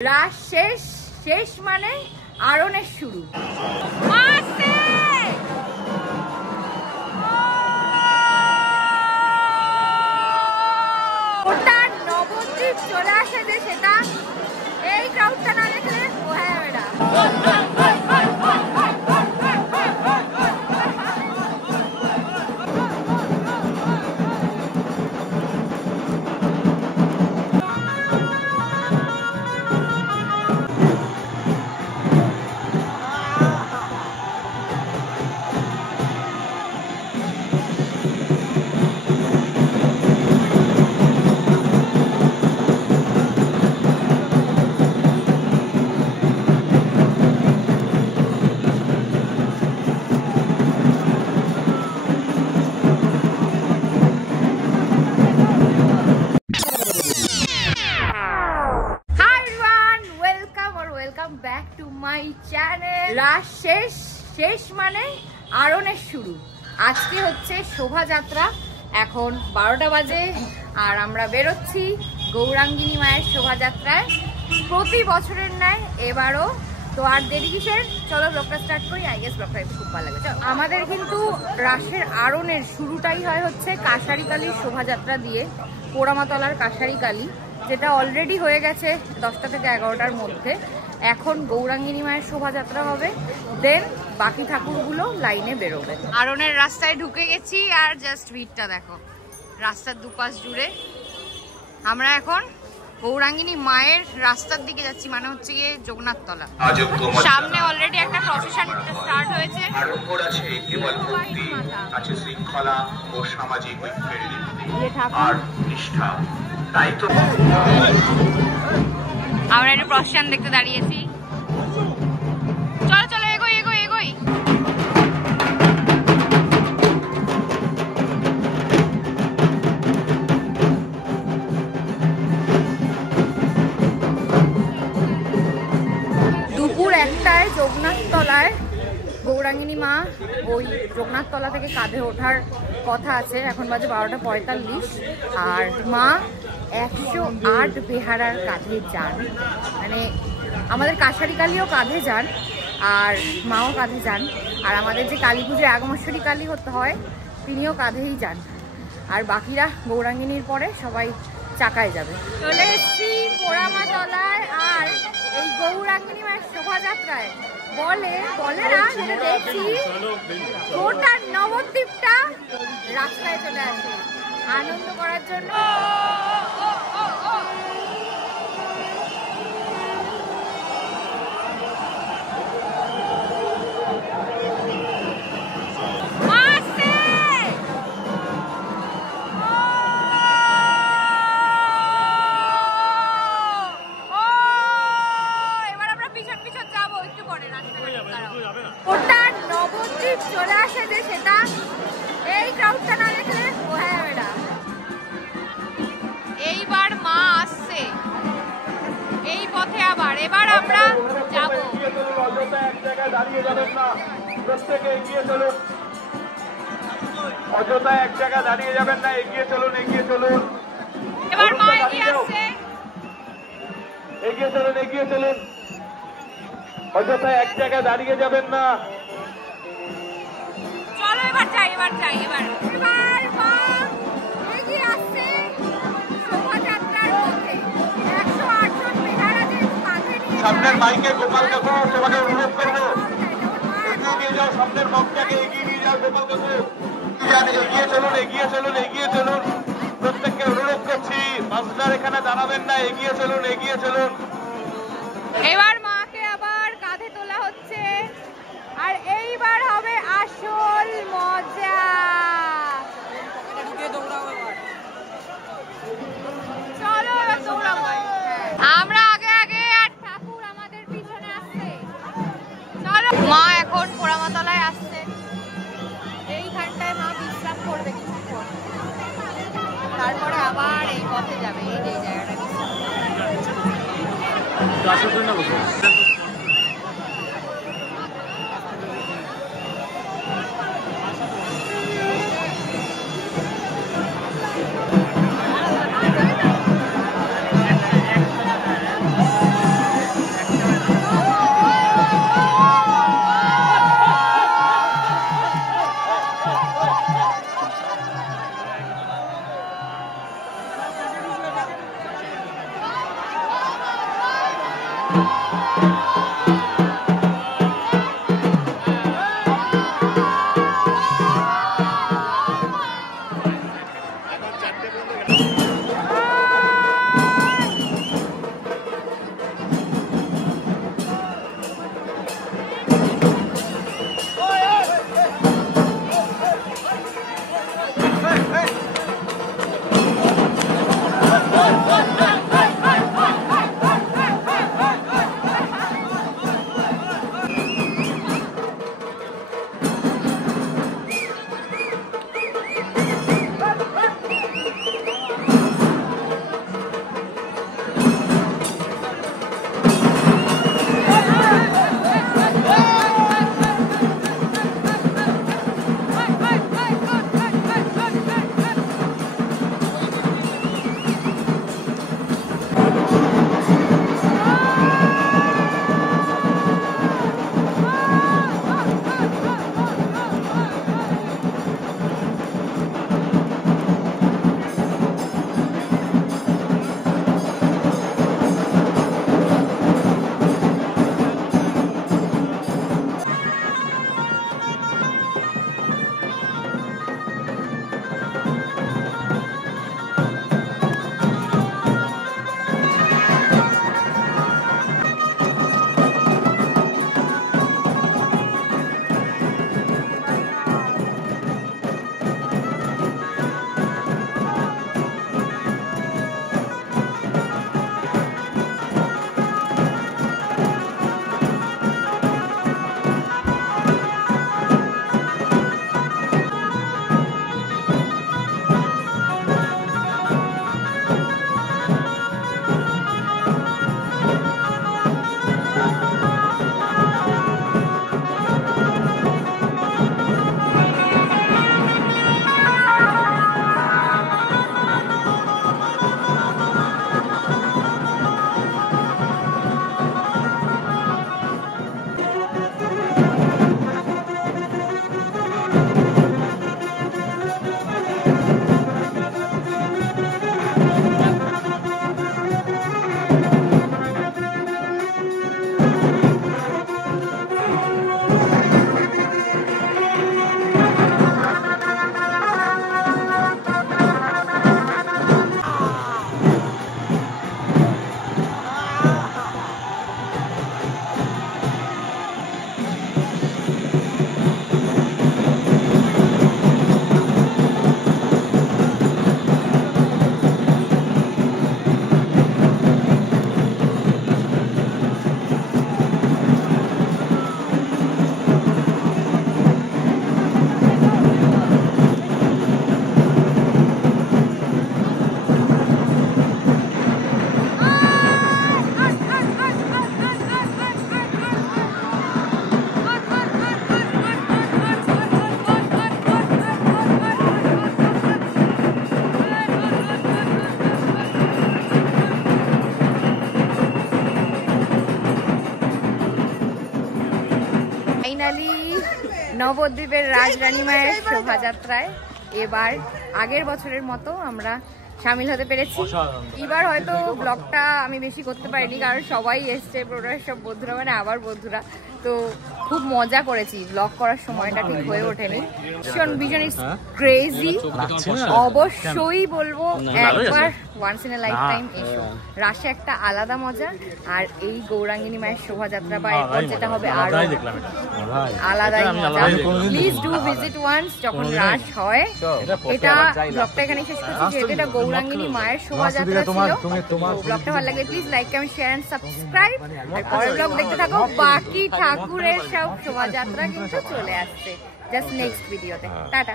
রাস শেষ, শেষ মানে আরনের শুরু। ওটা নবদ্বীপ চলে আসে যে সেটা এই ক্রাউডটা না দেখলে বোঝা যাবে না। রাস শেষ, শেষ মানে আরনের শুরু। আজকে হচ্ছে শোভাযাত্রা, এখন 12টা বাজে আর আমরা বেরোচ্ছি গৌরাঙ্গিনী মায়ের শোভাযাত্রায়। প্রতি বছরের ন্যায় এবারও। তো আর দেরি কিসের, চলো ব্লগটা স্টার্ট করি। আই গেস ব্লগটা একটু খুব ভালো লাগে। আমাদের কিন্তু রাসের আরনের শুরুটাই হয় হচ্ছে কাশারি কালীর শোভাযাত্রা দিয়ে, পোড়ামাতলার কাশারি কালী, যেটা অলরেডি হয়ে গেছে 10টা থেকে 11টার মধ্যে। এখন গৌরাঙ্গিনী মায়ের শোভাযাত্রা হবে, দেন বাকি ঠাকুরগুলো লাইনে বেরোবে। আরনের রাস্তায় ঢুকে গেছি আর জাস্ট ভিড়টা দেখো রাস্তার দুপাশ জুড়ে। আমরা এখন গৌরাঙ্গিনী মায়ের রাস্তার দিকে যাচ্ছি, মানে হচ্ছে গিয়ে জগন্নাথতলা। সামনে অলরেডি একটা প্রসেশন স্টার্ট হয়েছে। আমরা একটু প্রসেশন দেখতে দাঁড়িয়েছি। চলো চলো এগোই এগোই এগোই। দুপুর 1টায় জগন্নাথতলায় গৌরাঙ্গিনী মা ওই জগন্নাথতলা থেকে কাঁধে ওঠার কথা আছে। এখন বাজে 12টা 45 আর মা 108 বেহারার কাঁধে যান। মানে আমাদের কাশারি কালীও কাঁধে যান আর মাও কাঁধে যান, আর আমাদের যে কালী পুজোয় আগমেশ্বরী কালী হতে হয় তিনিও কাঁধেই যান, আর বাকিরা গৌরাঙ্গিনীর পরে সবাই চাকায় যাবে। চলে এসছি পোড়ামাতলায় আর এই গৌরাঙ্গিনী মায়ের শোভাযাত্রায় বলে না, যেটা দেখছি গোটা নবদ্বীপটা রাস্তায় চলে আসে আনন্দ করার জন্য। নবদ্বীপ চলে আসে যে সেটা এই ক্রাউডটা না দেখলে বোঝা যাবে না। এইবার মা আসছে এই পথে, আবার এবার আমরা যাব। অযথা এক জায়গায় দাঁড়িয়ে যাবেন না, প্রত্যেকে এগিয়ে চলুন। অযথা এক জায়গায় দাঁড়িয়ে যাবেন না, এগিয়ে চলুন এগিয়ে চলুন। এবার মা এগিয়ে আসছে, এগিয়ে চলুন এগিয়ে চলুন। অযথা এক জায়গায় দাঁড়িয়ে যাবেন না। চলো এবার যাই এবার যাই এবার এবার মা এগিয়ে আসছে শোভাযাত্রার মধ্যে। 108 জন বেহারাদের কাঁধে নিয়ে সামনের মাইকে গোপাল কাকু তোমাকে অনুরোধ করবো, এগিয়ে নিয়ে যাও, সামনের বক্তাকে এগিয়ে নিয়ে যাও গোপাল কাকু। এগিয়ে চলুন এগিয়ে চলুন এগিয়ে চলুন, প্রত্যেককে অনুরোধ করছি বাসদার এখানে দাঁড়াবেন না, এগিয়ে চলুন এগিয়ে চলুন। এবার মাকে আবার কাঁধে তোলা হচ্ছে আর এইবার হবে আসল মজা। চলো দৌড়াবো আমরা আগে আগে আর ঠাকুর আমাদের পিছনে আসছে। চলো মা এখন পোড়ামাতলায় আসছে, এইখানটায় মা বিশ্রাম করবে কিছুক্ষণ, তারপরে আবার এই পথে যাবে। এই যে জায়গাটা নবদ্বীপের রাজরানী মায়ের শোভাযাত্রায় এবার আগের বছরের মতো আমরা সামিল হতে পেরেছি। এবার হয়তো ব্লগটা আমি বেশি করতে পারিনি কারণ সবাই এসছে, প্রোডাক্ট সব বন্ধুরা মানে আবার বন্ধুরা, তো খুব মজা করেছি। ব্লগ করার সময়টা ঠিক হয়ে ওঠেনি। ভীষণ ইজ ক্রেজি। অবশ্যই বলবো একবার once in a life time এসো। রাশে একটা আলাদা মজা, আর এই গৌরাঙ্গিনী মায়ের শোভাযাত্রা বা এরপর যেটা হবে আরো আলাদাই মজা। প্লিজ ডু ভিজিট ওয়ান্স যখন রাশ হয়। এটা ব্লগটা এখানে শেষ করছি, যেহেতু এটা গৌরাঙ্গিনী মায়ের শোভাযাত্রা ছিল। ব্লগটা ভালো লাগলে please like, comment, share and subscribe. আর পরের ব্লগ দেখতে থাকো। বাকি ঠাকুরের সব শোভাযাত্রা কিন্তু চলে আসছে জাস্ট নেক্সট ভিডিওতে। টাটা।